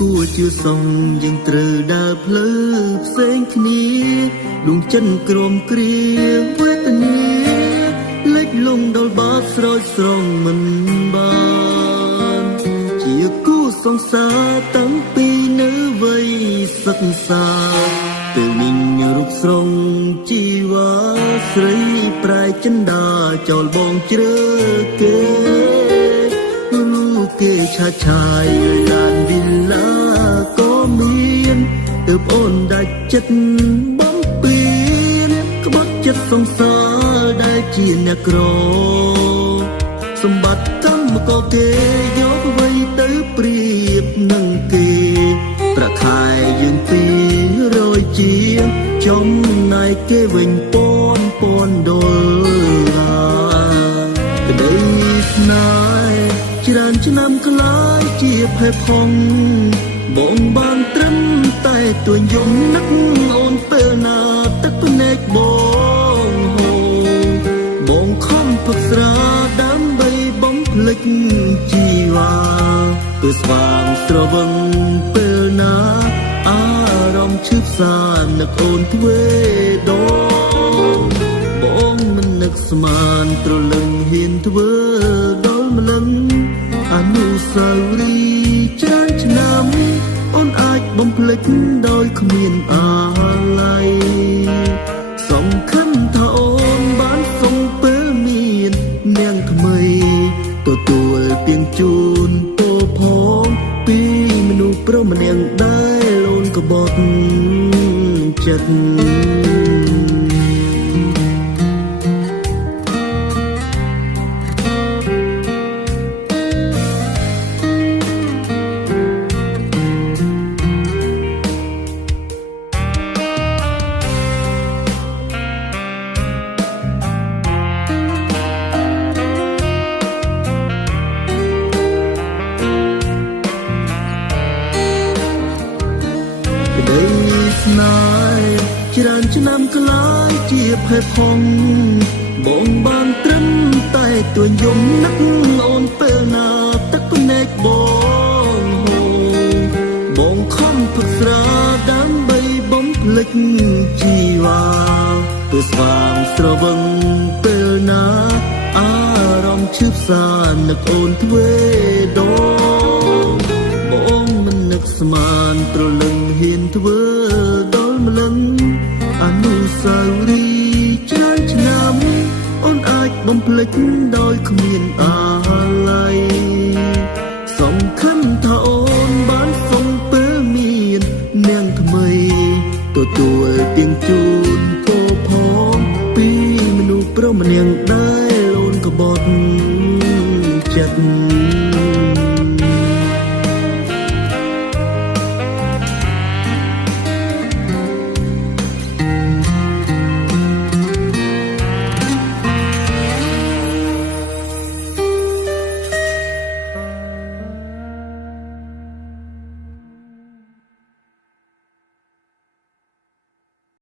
គួរជឿសងយើងត្រូវដើរផ្លូវផ្សេងគ្នាដួងចិត្តក្រំគ្រាវេទនាលិចលងដល់បាត់ស្រោចស្រង់មិនបានជាគូសង្សារតាំងពីនៅវ័យសិក្សាពេលនិញរូបស្រងជីវ៉ាស្រីប្រែចិន្តាចោលបងជ្រើគេគេឆាឆាយឡានវិលឡាក៏មានទើបអូនដាច់ចិត្តបំពេញក្បត់ចិត្តសង្សារដែលជាអ្នកក្រសម្បត្តិកម្មក៏គេយកអ្វីទៅប្រៀបនឹងគេប្រាក់ខែយើង200ជាងចំណែកគេវិញពាន់ដុល្លារក្តីស្នេហ៍ច្រើនឆ្នាំក្លាយជាភ័យផងបងបានត្រឹមតែទួញយំនឹកអូនពេលណាទឹកភ្នែកបងហូរបងខំផឹកស្រាដើម្បីបំភ្លេចជីវ៉ាពេលស្វាងស្រវឹងពេលណាអារម្មណ៍ឈឺផ្សានឹកអូនទ្វេដងបងមិននឹកស្មានត្រលឹងហ៊ានធ្វើដល់ម្លឹងអនុស្សាវរីយ៍ច្រើនឆ្នាំអូនអាចបំភ្លេចដោយគ្មានអាល័យសង្ឃឹមថាអូនបានសុំពេលមាននាងថ្មីទទួលពីងជូនពរផងពីមនុស្សប្រុសម្នាក់ដែលអូនក្បត់ចិត្តក្តីស្នេហ៍ច្រើនឆ្នាំក្លាយជាភ័យផងបងបានត្រឹមតែទួញយំនឹកអូនពេលណាទឹកភ្នែកបងហូរបងខំផឹកស្រាដើម្បីបំភ្លេចជីវ៉ាពេលស្វាងស្រវឹងពេលណាអារម្មណ៍ឈឺផ្សានឹកអូនទ្វេដងបងមិននឹកស្មានត្រលឹងហ៊ានធ្វើដល់ម្លឹងអនុស្សាវរីយ៍ច្រើនឆ្នាំអូនអាចបំភ្លេចដោយគ្មានអា